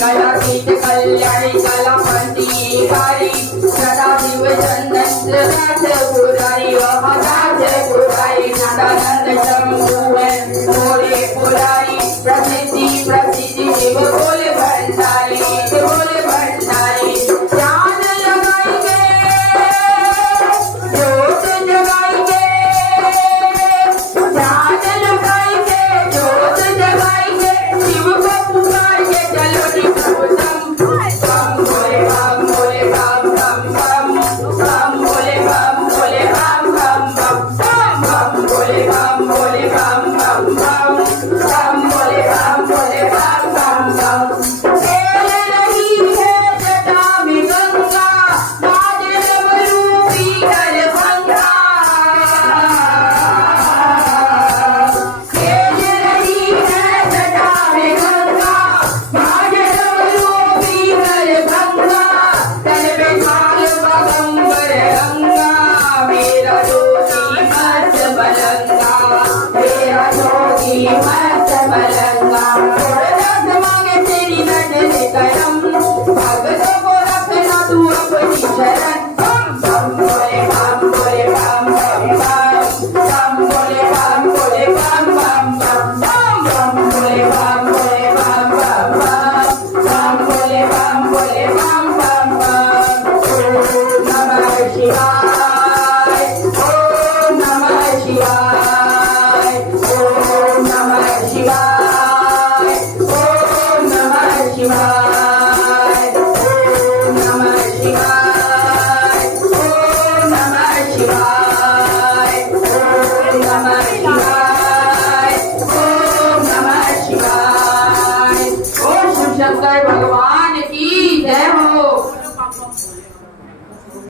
कलातीत कल्याणी कलावंती कारी सदा शिव चंदन राज पुरारी वह राज पुरारी नंदानंद शंभु मोरे पुरारी प्रसिद्धि प्रसिद्धि शिव बोल भंडारी बोल भंडारी ध्यान लगाएंगे जोत जगाएंगे ध्यान लगाएंगे जोत जगाएंगे शिव को पुकार के चलो नी बम भोले बम भोले बम बम बम बम भोले बम भोले बम बम बम बम भोले बम भोले बम बम बम बम भोले बम भोले बम बम बम खेल रही है जटा में गंगा बाज डमरूपी दरभंगा खेल रही है जटा में गंगा बाज डमरूपी दरभंगा तन पे थाल बगंबर रंगा मेरा जोगी मस्त बलंगा मेरा जोगी मस्त बलंगा